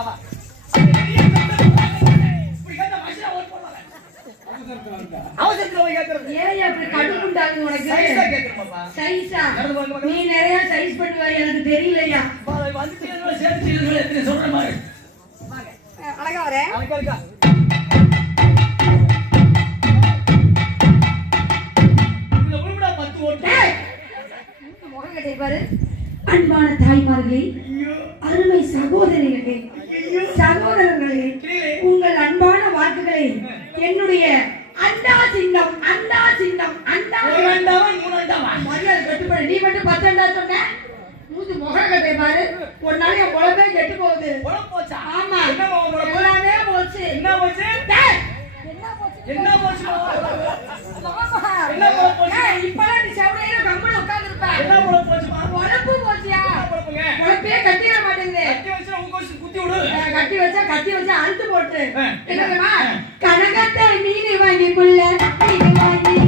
வா நீ நிறைய சைஸ் பண்ணுவாய் எனக்கு தெரியலையா அழகா வரேன் முகங்கட்டை பாரு அன்பான தாய்மார்களே அருமை சகோதரிகளே சகோதரர்களே உங்கள் அன்பான வாக்குகளை என்னுடைய அண்டா சின்னம் மரியாதை கட்டுப்படு நீ மட்டும் 10 அண்டா சொன்ன மூஞ்சி முகங்கட்டை பாரு ஒரு நாளைக்கு என் பொழப்பே கெட்டு போகுது ஆமா எல்லாமே போச்சு இப்பெல்லாம் நீ செவனையில கம்பெனி உட்கார்ந்துருப்ப உழப்பு போச்சியா உழப்பே கட்டிட மாட்டேங்குது கட்டி வச்சா அழுத்து போட்டு என்னமா கனகத்தை மீன் வாங்கி புள்ள மீன் வாங்கி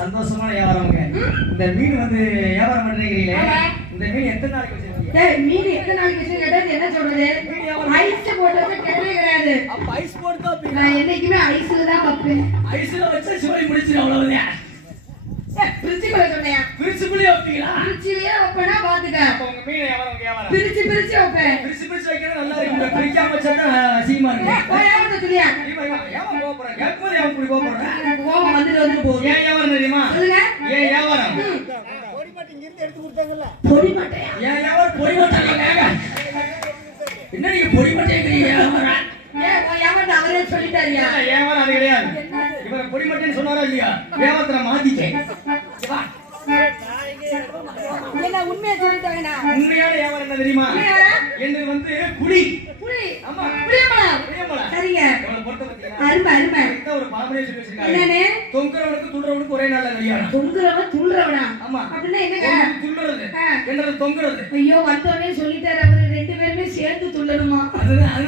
சந்தோஷமான வியாபாரம்ங்க இந்த மீன் வந்து வியாபாரம் பண்றீங்களே இந்த மீன் எத்தனை நாளைக்கு வச்சிருக்கீங்க மீன் எத்தனை நாளைக்கு வச்சு கேட்டா என்ன சொல்றது ஐஸ் போட்டது கிடையவே கிடையாது அப்ப ஐஸ் போடுதா நான் என்னைக்குமே ஐஸ்ல தான் வைப்பேன் ஐஸ்ல வச்சா சுவை முடிச்சிரும் அவ்வளவுதான் பிரிச்சுக்குள்ள சொன்னையா பிரிச்சுக்குள்ளே வைப்பீங்களா பிரிச்சுலயே வைப்பனா பாத்துக்க அப்ப உங்க மீன் வியாபாரம் பிரிச்சு வைப்பேன் பிரிச்சு வைக்கிறது நல்லா இருக்கு பிரிக்காம வச்சா அசிங்கமா இருக்கு யாரது தெரியா ஏன் கோபப்படுற கேட்கும்போது ஏன் இப்படி கோபப்படுற எனக்கு கோபம் வந்து போகுது ஏன் வியாபாரம் தெரியுமா சொல்லுங்க ஏன் வியாபாரம் பொடி மாட்டை இங்க இருந்து எடுத்து கொடுத்தாங்கல்ல பொடி மாட்டையா ஏன் வியாபாரம் பொடி மாட்டாங்க என்ன நீங்க பொடி மாட்டேங்கிறீங்க வியாபாரம் ஏன் வியாபாரம் அவரே சொல்லிட்டாரியா வியாபாரம் அது கிடையாது இவர் பொடி மாட்டேன்னு சொன்னாரா இல்லையா வியாபாரத்தை மாத்திட்டேன் என்ன உண்மையா சொல்லிட்டாங்கனா உண்மையான வியாபாரம் என்ன தெரியுமா என்னது வந்து குடி ஆமா புளியமரம் சரிங்க இவளை பொறுத்த பத்தியா அருமை இத ஒரு பாமரே சொல்லி வச்சிருக்காங்க என்னனே தொங்குறவனுக்கு துள்றவனுக்கு ஒரே நாள்ல கல்யாணம் தொங்குறவன் துள்றவனா ஆமா அப்படினா என்னங்க துள்றது என்னது தொங்குறது ஐயோ வந்தோனே சொல்லிட்டாரு அவரு ரெண்டு பேருமே சேர்ந்து துள்ளணுமா அதனால